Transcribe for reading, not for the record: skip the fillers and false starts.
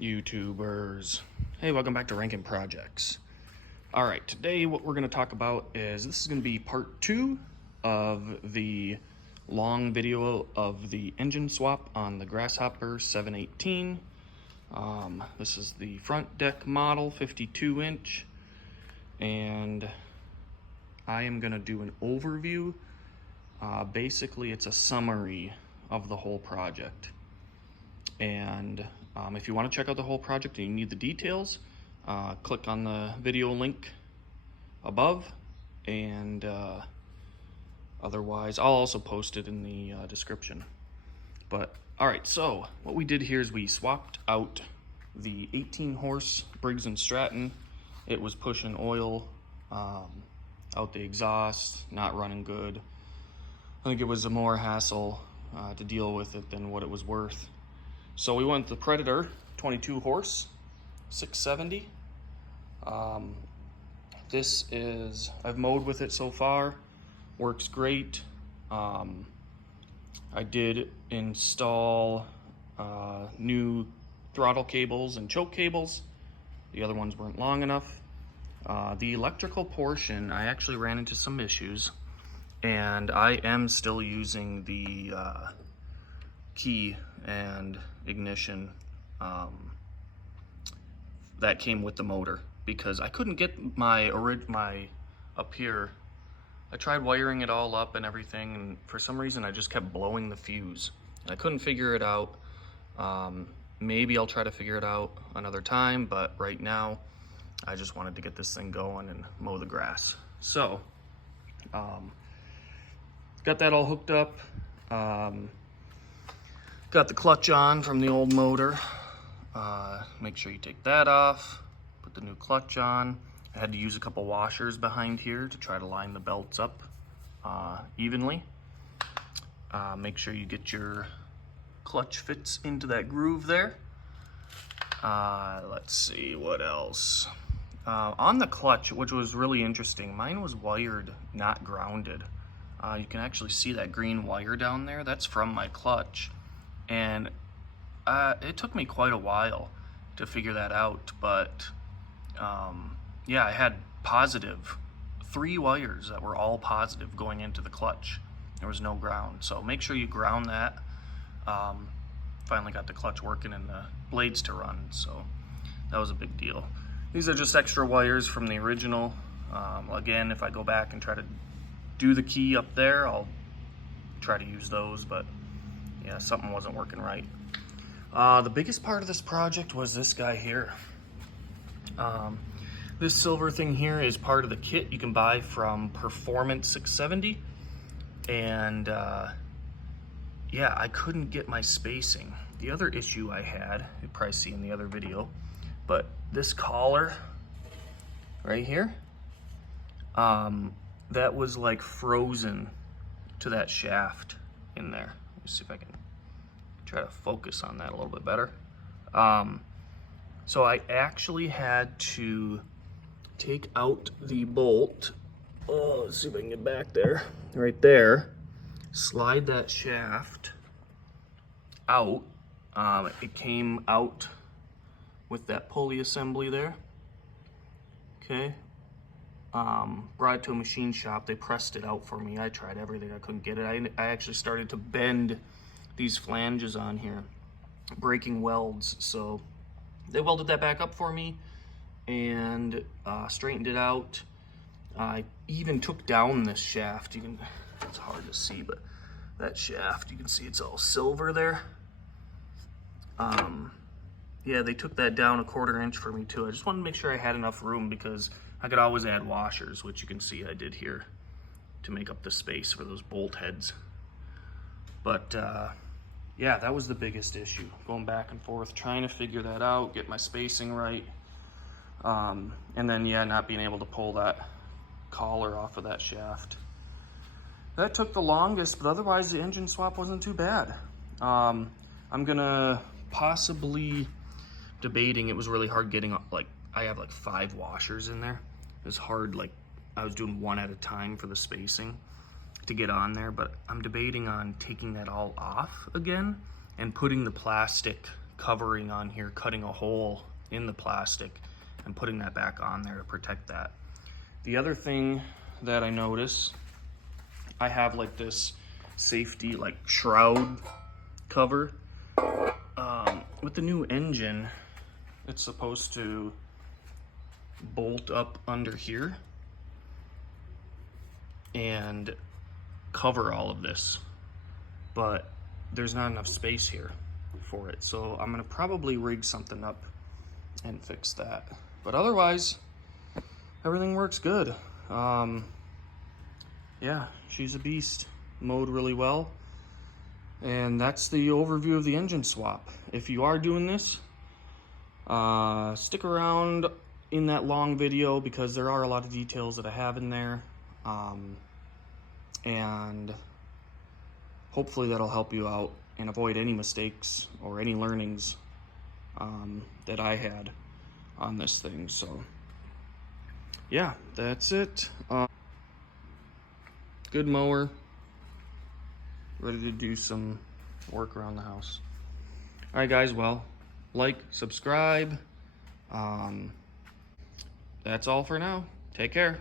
YouTubers. Hey, welcome back to Rankin Projects. Alright, today what we're going to talk about is, this is going to be part 2 of the long video of the engine swap on the Grasshopper 718. This is the front deck model, 52 inch, and I am going to do an overview. Basically, it's a summary of the whole project. And if you want to check out the whole project and you need the details, click on the video link above, and otherwise I'll also post it in the description. But alright, so what we did here is we swapped out the 18 horse Briggs & Stratton. It was pushing oil out the exhaust, not running good. I think it was a more hassle to deal with it than what it was worth. So we went with the Predator 22 horse 670. This is, I've mowed with it so far, works great. I did install new throttle cables and choke cables. The other ones weren't long enough. The electrical portion, I actually ran into some issues, and I am still using the key and ignition that came with the motor, because I couldn't get my up here. I tried wiring it all up and everything, and for some reason I just kept blowing the fuse and I couldn't figure it out. Maybe I'll try to figure it out another time, but right now I just wanted to get this thing going and mow the grass. So got that all hooked up. Got the clutch on from the old motor. Make sure you take that off, put the new clutch on. I had to use a couple washers behind here to try to line the belts up evenly. Make sure you get your clutch fits into that groove there. Let's see what else. On the clutch, which was really interesting, mine was wired, not grounded. You can actually see that green wire down there. That's from my clutch. And it took me quite a while to figure that out, but yeah, I had positive 3 wires that were all positive going into the clutch. There was no ground, so make sure you ground that. Finally got the clutch working and the blades to run, so that was a big deal. These are just extra wires from the original. Again, if I go back and try to do the key up there, I'll try to use those, but yeah, something wasn't working right. The biggest part of this project was this guy here. This silver thing here is part of the kit you can buy from Performance 670, and yeah, I couldn't get my spacing. The other issue I had, you'll probably see in the other video, but this collar right here, that was like frozen to that shaft in there. Let me see if I can try to focus on that a little bit better. So I actually had to take out the bolt. Oh, let's see if I can get back there. Right there. Slide that shaft out. It came out with that pulley assembly there. Okay. Brought it to a machine shop. They pressed it out for me. I tried everything. I couldn't get it. I actually started to bend these flanges on here, breaking welds. So they welded that back up for me and straightened it out. I even took down this shaft. It's hard to see, but that shaft, you can see it's all silver there. Yeah, they took that down 1/4 inch for me too. I just wanted to make sure I had enough room, because I could always add washers, which you can see I did here to make up the space for those bolt heads. But yeah, that was the biggest issue, going back and forth, trying to figure that out, get my spacing right. And then, yeah, not being able to pull that collar off of that shaft. That took the longest, but otherwise the engine swap wasn't too bad. I'm gonna possibly debating, it was really hard getting, like, I have like 5 washers in there. It was hard, like, I was doing one at a time for the spacing to get on there, but I'm debating on taking that all off again and putting the plastic covering on here, cutting a hole in the plastic and putting that back on there to protect that. The other thing that I notice, I have like this safety like shroud cover. With the new engine, it's supposed to bolt up under here and cover all of this, but there's not enough space here for it, so I'm gonna probably rig something up and fix that. But otherwise, everything works good. Yeah, she's a beast. Mowed really well. And that's the overview of the engine swap. If you are doing this, stick around in that long video because there are a lot of details that I have in there. And hopefully that'll help you out and avoid any mistakes or any learnings that I had on this thing. So yeah, that's it. Good mower, ready to do some work around the house. All right, guys, well, like, subscribe. That's all for now. Take care.